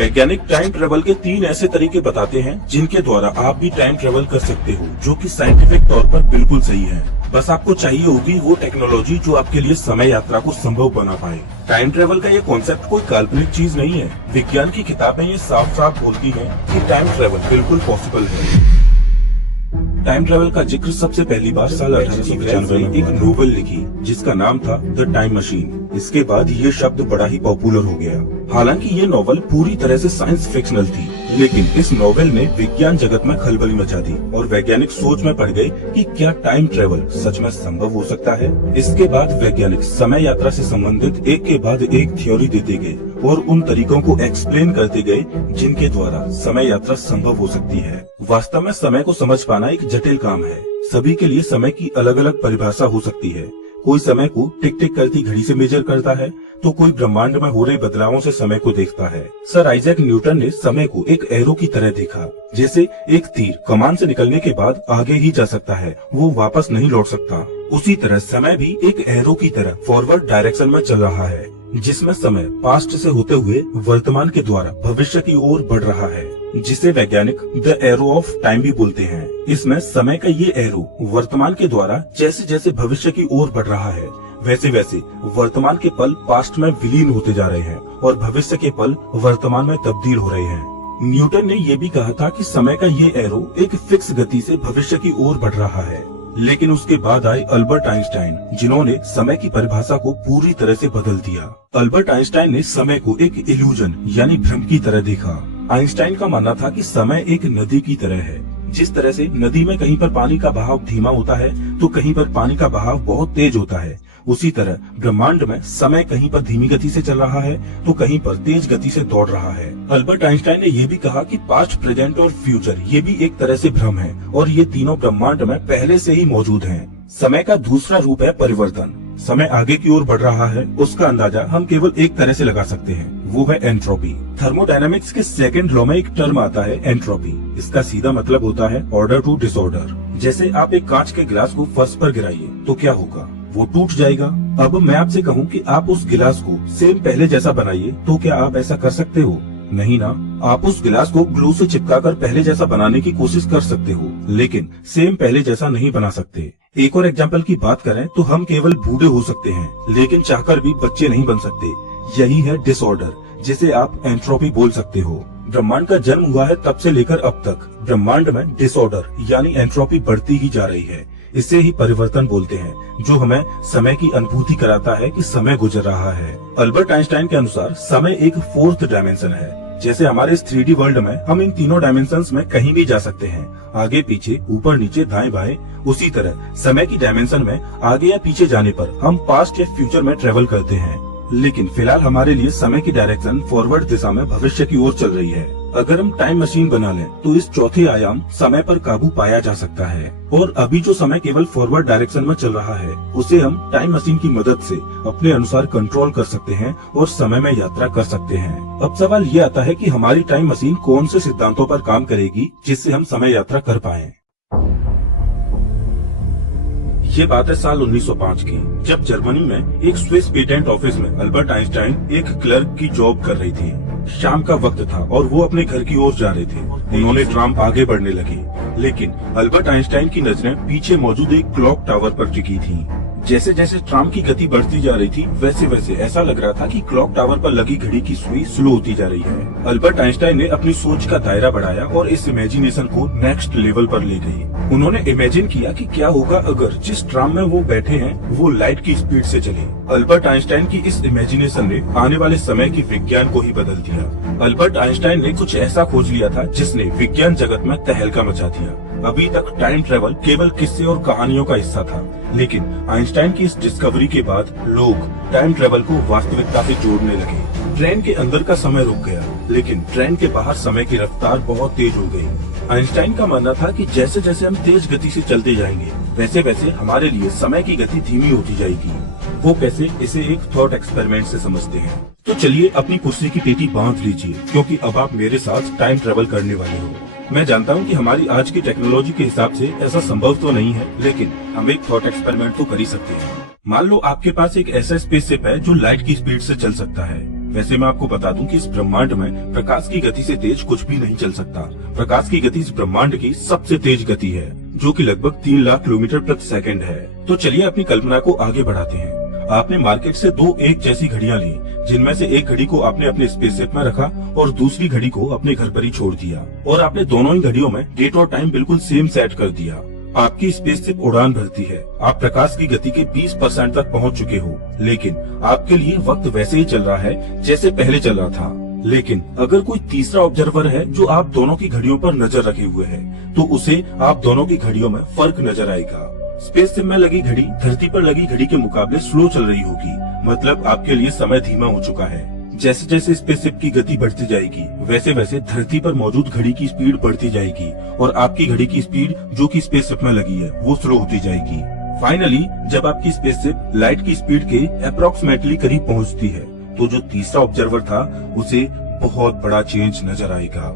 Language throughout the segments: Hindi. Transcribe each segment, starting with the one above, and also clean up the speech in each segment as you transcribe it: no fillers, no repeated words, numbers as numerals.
वैज्ञानिक टाइम ट्रेवल के 3 ऐसे तरीके बताते हैं जिनके द्वारा आप भी टाइम ट्रेवल कर सकते हो, जो कि साइंटिफिक तौर पर बिल्कुल सही है। बस आपको चाहिए होगी वो टेक्नोलॉजी जो आपके लिए समय यात्रा को संभव बना पाए। टाइम ट्रेवल का ये कॉन्सेप्ट कोई काल्पनिक चीज नहीं है। विज्ञान की किताबें ये साफ साफ बोलती हैं कि टाइम ट्रेवल बिल्कुल पॉसिबल है। टाइम ट्रेवल का जिक्र सबसे पहली बार साल 1895 में एक नोवेल लिखी जिसका नाम था द टाइम मशीन। इसके बाद ये शब्द बड़ा ही पॉपुलर हो गया। हालांकि ये नॉवल पूरी तरह से साइंस फिक्शनल थी, लेकिन इस नॉवेल ने विज्ञान जगत में खलबली मचा दी और वैज्ञानिक सोच में पड़ गए कि क्या टाइम ट्रेवल सच में संभव हो सकता है। इसके बाद वैज्ञानिक समय यात्रा से संबंधित एक के बाद एक थ्योरी देते गए और उन तरीकों को एक्सप्लेन करते गए जिनके द्वारा समय यात्रा संभव हो सकती है। वास्तव में समय को समझ पाना एक जटिल काम है। सभी के लिए समय की अलग अलग परिभाषा हो सकती है। कोई समय को टिक टिक करती घड़ी से मेजर करता है, तो कोई ब्रह्मांड में हो रहे बदलावों से समय को देखता है। सर आइजैक न्यूटन ने समय को एक एरो की तरह देखा। जैसे एक तीर कमान से निकलने के बाद आगे ही जा सकता है, वो वापस नहीं लौट सकता। उसी तरह समय भी एक एरो की तरह फॉरवर्ड डायरेक्शन में चल रहा है, जिसमें समय पास्ट से होते हुए वर्तमान के द्वारा भविष्य की ओर बढ़ रहा है, जिसे वैज्ञानिक द एरो ऑफ टाइम भी बोलते हैं। इसमें समय का ये एरो वर्तमान के द्वारा जैसे जैसे भविष्य की ओर बढ़ रहा है, वैसे वैसे वर्तमान के पल पास्ट में विलीन होते जा रहे हैं और भविष्य के पल वर्तमान में तब्दील हो रहे हैं। न्यूटन ने ये भी कहा था कि समय का ये एरो एक फिक्स गति से भविष्य की ओर बढ़ रहा है। लेकिन उसके बाद आए अल्बर्ट आइंस्टाइन, जिन्होंने समय की परिभाषा को पूरी तरह से बदल दिया। अल्बर्ट आइंस्टाइन ने समय को एक इल्यूजन यानी भ्रम की तरह देखा। आइंस्टाइन का मानना था कि समय एक नदी की तरह है। जिस तरह से नदी में कहीं पर पानी का बहाव धीमा होता है तो कहीं पर पानी का बहाव बहुत तेज होता है, उसी तरह ब्रह्मांड में समय कहीं पर धीमी गति से चल रहा है तो कहीं पर तेज गति से दौड़ रहा है। अल्बर्ट आइंस्टाइन ने यह भी कहा कि पास्ट, प्रेजेंट और फ्यूचर ये भी एक तरह से भ्रम है और ये तीनों ब्रह्मांड में पहले से ही मौजूद हैं। समय का दूसरा रूप है परिवर्तन। समय आगे की ओर बढ़ रहा है, उसका अंदाजा हम केवल एक तरह से लगा सकते हैं, वो है एंट्रोपी। थर्मोडायनामिक्स के सेकंड लॉ में एक टर्म आता है एंट्रोपी। इसका सीधा मतलब होता है ऑर्डर टू डिसऑर्डर। जैसे आप एक कांच के गिलास को फर्श पर गिराइए तो क्या होगा, वो टूट जाएगा। अब मैं आपसे कहूँ कि आप उस गिलास को सेम पहले जैसा बनाइए, तो क्या आप ऐसा कर सकते हो? नहीं ना। आप उस गिलास को ग्लू से चिपकाकर पहले जैसा बनाने की कोशिश कर सकते हो, लेकिन सेम पहले जैसा नहीं बना सकते। एक और एग्जाम्पल की बात करें तो हम केवल बूढ़े हो सकते हैं, लेकिन चाहकर भी बच्चे नहीं बन सकते। यही है डिसऑर्डर, जिसे आप एंट्रोपी बोल सकते हो। ब्रह्मांड का जन्म हुआ है तब से लेकर अब तक ब्रह्मांड में डिसऑर्डर यानी एंट्रोपी बढ़ती ही जा रही है। इसे ही परिवर्तन बोलते हैं, जो हमें समय की अनुभूति कराता है कि समय गुजर रहा है। अल्बर्ट आइंस्टाइन के अनुसार समय एक फोर्थ डायमेंशन है। जैसे हमारे इस 3D वर्ल्ड में हम इन तीनों डायमेंशंस में कहीं भी जा सकते हैं, आगे पीछे, ऊपर नीचे, दाएं बाएं। उसी तरह समय की डायमेंशन में आगे या पीछे जाने पर हम पास्ट या फ्यूचर में ट्रेवल करते हैं। लेकिन फिलहाल हमारे लिए समय की डायरेक्शन फॉरवर्ड दिशा में भविष्य की ओर चल रही है। अगर हम टाइम मशीन बना लें तो इस चौथे आयाम समय पर काबू पाया जा सकता है। और अभी जो समय केवल फॉरवर्ड डायरेक्शन में चल रहा है, उसे हम टाइम मशीन की मदद से अपने अनुसार कंट्रोल कर सकते हैं और समय में यात्रा कर सकते हैं। अब सवाल ये आता है कि हमारी टाइम मशीन कौन से सिद्धांतों पर काम करेगी जिससे हम समय यात्रा कर पाएं। ये बात है साल 1905 की, जब जर्मनी में एक स्विस पेटेंट ऑफिस में अल्बर्ट आइंस्टाइन एक क्लर्क की जॉब कर रही थी। शाम का वक्त था और वो अपने घर की ओर जा रहे थे। उन्होंने ट्राम आगे बढ़ने लगी, लेकिन अल्बर्ट आइंस्टाइन की नजरें पीछे मौजूद एक क्लॉक टावर पर टिकी थी। जैसे जैसे ट्राम की गति बढ़ती जा रही थी, वैसे वैसे ऐसा लग रहा था कि क्लॉक टावर पर लगी घड़ी की सुई स्लो होती जा रही है। अल्बर्ट आइंस्टाइन ने अपनी सोच का दायरा बढ़ाया और इस इमेजिनेशन को नेक्स्ट लेवल पर ले गई। उन्होंने इमेजिन किया कि क्या होगा अगर जिस ट्राम में वो बैठे हैं वो लाइट की स्पीड से चले। अल्बर्ट आइंस्टाइन की इस इमेजिनेशन ने आने वाले समय की विज्ञान को ही बदल दिया। अल्बर्ट आइंस्टाइन ने कुछ ऐसा खोज लिया था जिसने विज्ञान जगत में तहलका मचा दिया। अभी तक टाइम ट्रेवल केवल किस्से और कहानियों का हिस्सा था, लेकिन आइंस्टाइन की इस डिस्कवरी के बाद लोग टाइम ट्रेवल को वास्तविकता से जोड़ने लगे। ट्रेन के अंदर का समय रुक गया, लेकिन ट्रेन के बाहर समय की रफ्तार बहुत तेज हो गई। आइंस्टाइन का मानना था कि जैसे जैसे हम तेज गति से चलते जाएंगे, वैसे वैसे हमारे लिए समय की गति धीमी होती जाएगी। वो कैसे, इसे एक थॉट एक्सपेरिमेंट से समझते हैं। तो चलिए अपनी कुर्सी की पेटी बांध लीजिए, क्योंकि अब आप मेरे साथ टाइम ट्रेवल करने वाले हो। मैं जानता हूँ कि हमारी आज की टेक्नोलॉजी के हिसाब से ऐसा संभव तो नहीं है, लेकिन हम एक थॉट एक्सपेरिमेंट तो कर ही सकते हैं। मान लो आपके पास एक ऐसा स्पेसशिप है जो लाइट की स्पीड से चल सकता है। वैसे मैं आपको बता दूं कि इस ब्रह्मांड में प्रकाश की गति से तेज कुछ भी नहीं चल सकता। प्रकाश की गति इस ब्रह्मांड की सबसे तेज गति है, जो कि लगभग 3 लाख किलोमीटर प्रति सेकंड है। तो चलिए अपनी कल्पना को आगे बढ़ाते हैं। आपने मार्केट से 2 एक जैसी घड़ियां ली, जिनमें से एक घड़ी को आपने अपने स्पेसशिप में रखा और दूसरी घड़ी को अपने घर पर ही छोड़ दिया, और आपने दोनों ही घड़ियों में डेट और टाइम बिल्कुल सेम सेट कर दिया। आपकी स्पेसशिप उड़ान भरती है। आप प्रकाश की गति के 20% तक पहुंच चुके हो, लेकिन आपके लिए वक्त वैसे ही चल रहा है जैसे पहले चल रहा था। लेकिन अगर कोई तीसरा ऑब्जर्वर है जो आप दोनों की घड़ियों पर नजर रखे हुए है, तो उसे आप दोनों की घड़ियों में फर्क नजर आएगा। स्पेसशिप में लगी घड़ी धरती पर लगी घड़ी के मुकाबले स्लो चल रही होगी, मतलब आपके लिए समय धीमा हो चुका है। जैसे जैसे स्पेसशिप की गति बढ़ती जाएगी, वैसे वैसे धरती पर मौजूद घड़ी की स्पीड बढ़ती जाएगी, और आपकी घड़ी की स्पीड जो कि स्पेसशिप में लगी है वो स्लो होती जाएगी। फाइनली जब आपकी स्पेसशिप लाइट की स्पीड के अप्रोक्सीमेटली करीब पहुंचती है, तो जो तीसरा ऑब्जर्वर था उसे बहुत बड़ा चेंज नजर आएगा।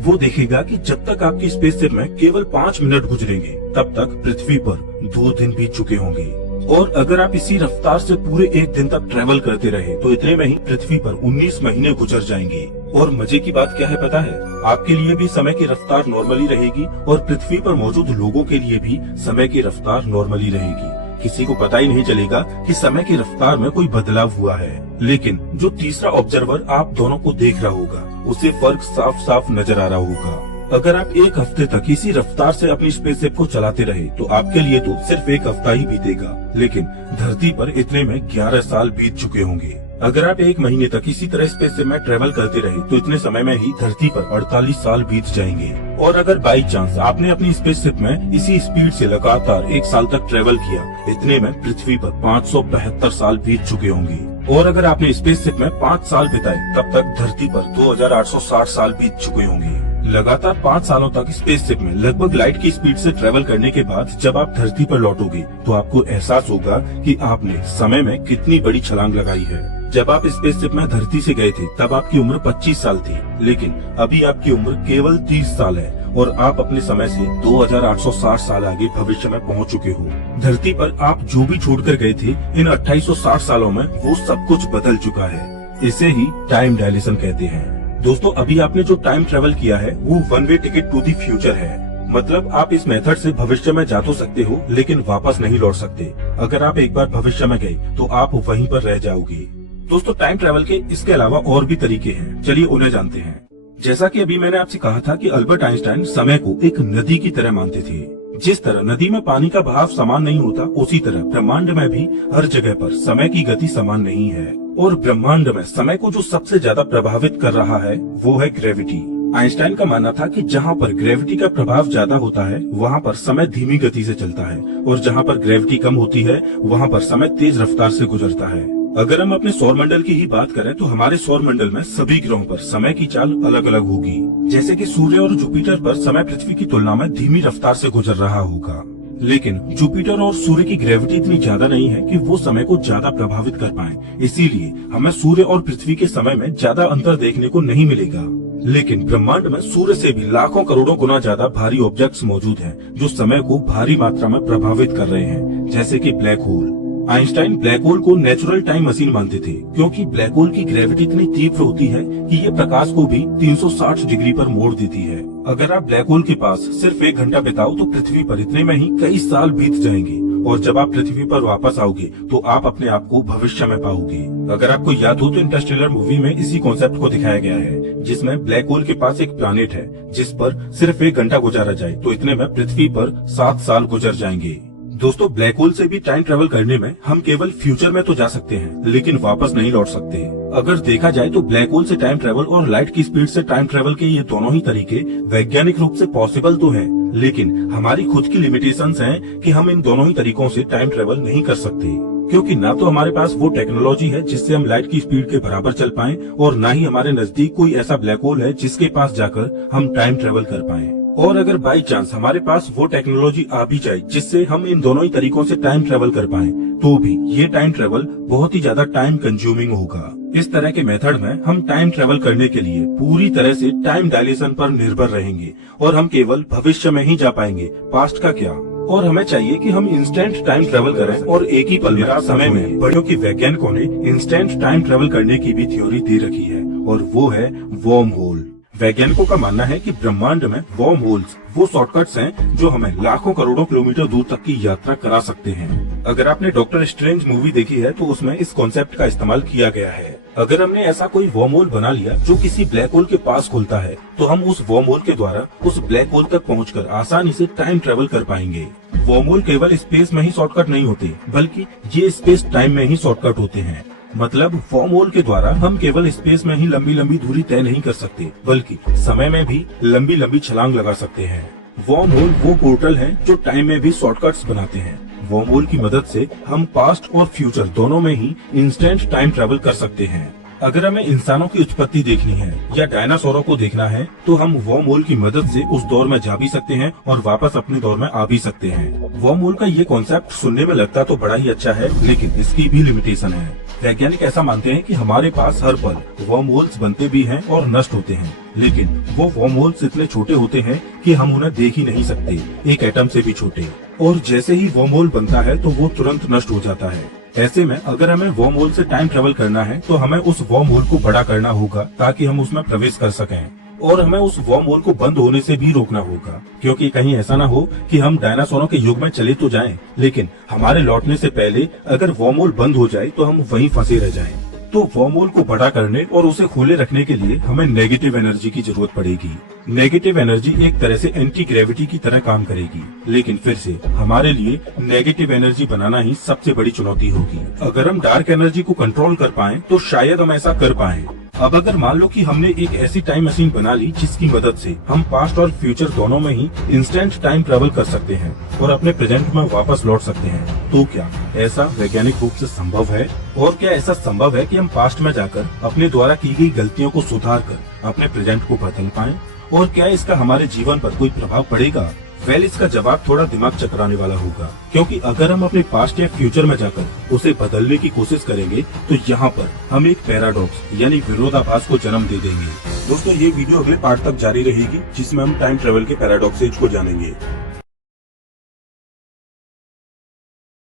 वो देखेगा कि जब तक आपकी स्पेसशिप में केवल 5 मिनट गुजरेंगे, तब तक पृथ्वी पर 2 दिन बीत चुके होंगे। और अगर आप इसी रफ्तार से पूरे 1 दिन तक ट्रेवल करते रहे, तो इतने में ही पृथ्वी पर 19 महीने गुजर जाएंगे। और मजे की बात क्या है पता है? आपके लिए भी समय की रफ्तार नॉर्मली रहेगी, और पृथ्वी पर मौजूद लोगों के लिए भी समय की रफ्तार नॉर्मली रहेगी। किसी को पता ही नहीं चलेगा कि समय की रफ्तार में कोई बदलाव हुआ है। लेकिन जो तीसरा ऑब्जर्वर आप दोनों को देख रहा होगा, उसे फर्क साफ साफ नजर आ रहा होगा। अगर आप 1 हफ्ते तक इसी रफ्तार से अपनी स्पेसशिप को चलाते रहे, तो आपके लिए तो सिर्फ 1 हफ्ता ही बीतेगा, लेकिन धरती पर इतने में 11 साल बीत चुके होंगे। अगर आप 1 महीने तक इसी तरह स्पेसशिप में ट्रेवल करते रहे, तो इतने समय में ही धरती पर 48 साल बीत जाएंगे। और अगर बाई चांस आपने अपनी स्पेसशिप में इसी स्पीड से लगातार 1 साल तक ट्रेवल किया, इतने में पृथ्वी पर 572 साल बीत चुके होंगे। और अगर आपने स्पेसशिप में 5 साल बिताए, तब तक धरती पर 2860 साल बीत चुके होंगे। लगातार 5 सालों तक स्पेसशिप में लगभग लाइट की स्पीड से ट्रेवल करने के बाद जब आप धरती पर लौटोगे, तो आपको एहसास होगा कि आपने समय में कितनी बड़ी छलांग लगाई है। जब आप स्पेसशिप में धरती से गए थे, तब आपकी उम्र 25 साल थी, लेकिन अभी आपकी उम्र केवल 30 साल है, और आप अपने समय से 2860 साल आगे भविष्य में पहुंच चुके हो। धरती पर आप जो भी छोड़कर गए थे, इन 2860 सालों में वो सब कुछ बदल चुका है। इसे ही टाइम डायलेशन कहते हैं। दोस्तों, अभी आपने जो टाइम ट्रेवल किया है वो 1 वे टिकट टू द फ्यूचर है। मतलब आप इस मेथड से भविष्य में जा तो सकते हो, लेकिन वापस नहीं लौट सकते। अगर आप एक बार भविष्य में गए, तो आप वहीं पर रह जाओगे। दोस्तों, टाइम ट्रेवल के इसके अलावा और भी तरीके हैं, चलिए उन्हें जानते हैं। जैसा कि अभी मैंने आपसे कहा था कि अल्बर्ट आइंस्टाइन समय को एक नदी की तरह मानते थे। जिस तरह नदी में पानी का बहाव समान नहीं होता, उसी तरह ब्रह्मांड में भी हर जगह पर समय की गति समान नहीं है। और ब्रह्मांड में समय को जो सबसे ज्यादा प्रभावित कर रहा है, वो है ग्रेविटी। आइंस्टाइन का मानना था कि जहाँ पर ग्रेविटी का प्रभाव ज्यादा होता है, वहाँ पर समय धीमी गति से चलता है, और जहाँ पर ग्रेविटी कम होती है, वहाँ पर समय तेज रफ्तार से गुजरता है। अगर हम अपने सौर मंडल की ही बात करें, तो हमारे सौर मंडल में सभी ग्रहों पर समय की चाल अलग अलग होगी। जैसे कि सूर्य और जुपिटर पर समय पृथ्वी की तुलना में धीमी रफ्तार से गुजर रहा होगा, लेकिन जुपिटर और सूर्य की ग्रेविटी इतनी ज्यादा नहीं है कि वो समय को ज्यादा प्रभावित कर पाए। इसीलिए हमें सूर्य और पृथ्वी के समय में ज्यादा अंतर देखने को नहीं मिलेगा। लेकिन ब्रह्मांड में सूर्य से भी लाखों करोड़ों गुना ज्यादा भारी ऑब्जेक्ट्स मौजूद हैं, जो समय को भारी मात्रा में प्रभावित कर रहे हैं, जैसे कि black hole. Einstein black hole को नेचुरल टाइम मशीन मानते थे, क्योंकि ब्लैक होल की ग्रेविटी इतनी तीव्र होती है कि ये प्रकाश को भी 360 डिग्री पर मोड़ देती है। अगर आप ब्लैक होल के पास सिर्फ 1 घंटा बिताओ, तो पृथ्वी पर इतने में ही कई साल बीत जाएंगे, और जब आप पृथ्वी पर वापस आओगे, तो आप अपने आप को भविष्य में पाओगे। अगर आपको याद हो, तो इंटरस्टेलर मूवी में इसी कॉन्सेप्ट को दिखाया गया है, जिसमें ब्लैक होल के पास एक प्लैनेट है जिस पर सिर्फ 1 घंटा गुजारा जाए, तो इतने में पृथ्वी पर 7 साल गुजर जाएंगे। दोस्तों, ब्लैक होल से भी टाइम ट्रेवल करने में हम केवल फ्यूचर में तो जा सकते हैं, लेकिन वापस नहीं लौट सकते। अगर देखा जाए तो ब्लैक होल से टाइम ट्रेवल और लाइट की स्पीड से टाइम ट्रेवल के ये दोनों ही तरीके वैज्ञानिक रूप से पॉसिबल तो हैं, लेकिन हमारी खुद की लिमिटेशंस हैं कि हम इन दोनों ही तरीकों से टाइम ट्रेवल नहीं कर सकते। क्योंकि ना तो हमारे पास वो टेक्नोलॉजी है जिससे हम लाइट की स्पीड के बराबर चल पाएं, और ना ही हमारे नजदीक कोई ऐसा ब्लैक होल है जिसके पास जाकर हम टाइम ट्रेवल कर पाएं। और अगर बाई चांस हमारे पास वो टेक्नोलॉजी आ भी जाए जिससे हम इन दोनों ही तरीकों से टाइम ट्रेवल कर पाएं, तो भी ये टाइम ट्रेवल बहुत ही ज्यादा टाइम कंज्यूमिंग होगा। इस तरह के मेथड में हम टाइम ट्रेवल करने के लिए पूरी तरह से टाइम डायलेशन पर निर्भर रहेंगे, और हम केवल भविष्य में ही जा पाएंगे, पास्ट का क्या। और हमें चाहिए कि हम इंस्टेंट टाइम ट्रेवल करें और एक ही पल में समय में। बड़ियों की वैज्ञानिकों ने इंस्टेंट टाइम ट्रेवल करने की भी थ्योरी दे रखी है और वो है वर्म होल। वैज्ञानिकों का मानना है कि ब्रह्मांड में वर्म होल्स वो शॉर्टकट्स हैं जो हमें लाखों करोड़ों किलोमीटर दूर तक की यात्रा करा सकते हैं। अगर आपने डॉक्टर स्ट्रेंज मूवी देखी है तो उसमें इस कॉन्सेप्ट का इस्तेमाल किया गया है। अगर हमने ऐसा कोई वर्म होल बना लिया जो किसी ब्लैक होल के पास खुलता है तो हम उस वर्म होल के द्वारा उस ब्लैक होल तक पहुंचकर आसानी से टाइम ट्रेवल कर पाएंगे। वर्म होल केवल स्पेस में ही शॉर्टकट नहीं होते, बल्कि ये स्पेस टाइम में ही शॉर्टकट होते हैं। मतलब वर्म होल के द्वारा हम केवल स्पेस में ही लंबी लंबी दूरी तय नहीं कर सकते, बल्कि समय में भी लंबी लंबी छलांग लगा सकते हैं। वर्म होल वो पोर्टल हैं जो टाइम में भी शॉर्टकट्स बनाते हैं। वर्म होल की मदद से हम पास्ट और फ्यूचर दोनों में ही इंस्टेंट टाइम ट्रेवल कर सकते हैं। अगर हमें इंसानों की उत्पत्ति देखनी है या डायनासोरों को देखना है तो हम वर्म होल की मदद से उस दौर में जा भी सकते हैं और वापस अपने दौर में आ भी सकते हैं। वर्म होल का ये कॉन्सेप्ट सुनने में लगता तो बड़ा ही अच्छा है, लेकिन इसकी भी लिमिटेशन है। वैज्ञानिक ऐसा मानते हैं कि हमारे पास हर पल वर्म होल्स बनते भी हैं और नष्ट होते हैं, लेकिन वो वर्म होल्स इतने छोटे होते हैं कि हम उन्हें देख ही नहीं सकते, एक एटम से भी छोटे। और जैसे ही वर्म होल बनता है तो वो तुरंत नष्ट हो जाता है। ऐसे में अगर हमें वर्म होल से टाइम ट्रेवल करना है तो हमें उस वर्म होल को बड़ा करना होगा ताकि हम उसमें प्रवेश कर सकें, और हमें उस वर्म होल को बंद होने से भी रोकना होगा, क्योंकि कहीं ऐसा ना हो कि हम डायनासोरों के युग में चले तो जाएं, लेकिन हमारे लौटने से पहले अगर वर्म होल बंद हो जाए तो हम वहीं फंसे रह जाएं। तो वर्म होल को बड़ा करने और उसे खोले रखने के लिए हमें नेगेटिव एनर्जी की जरूरत पड़ेगी। नेगेटिव एनर्जी एक तरह से एंटी ग्रेविटी की तरह काम करेगी, लेकिन फिर से हमारे लिए नेगेटिव एनर्जी बनाना ही सबसे बड़ी चुनौती होगी। अगर हम डार्क एनर्जी को कंट्रोल कर पाएं तो शायद हम ऐसा कर पाएं। अब अगर मान लो कि हमने एक ऐसी टाइम मशीन बना ली जिसकी मदद से हम पास्ट और फ्यूचर दोनों में ही इंस्टेंट टाइम ट्रेवल कर सकते हैं और अपने प्रेजेंट में वापस लौट सकते हैं, तो क्या ऐसा वैज्ञानिक रूप से संभव है? और क्या ऐसा संभव है कि हम पास्ट में जाकर अपने द्वारा की गई गलतियों को सुधार कर अपने प्रेजेंट को बदल पाएं? और क्या इसका हमारे जीवन पर कोई प्रभाव पड़ेगा? वेल, इसका जवाब थोड़ा दिमाग चकराने वाला होगा, क्योंकि अगर हम अपने पास्ट या फ्यूचर में जाकर उसे बदलने की कोशिश करेंगे तो यहाँ पर हम एक पैराडॉक्स यानी विरोधाभास को जन्म दे देंगे। दोस्तों, ये वीडियो अगले पार्ट तक जारी रहेगी जिसमें हम टाइम ट्रेवल के पैराडॉक्सेज को जानेंगे।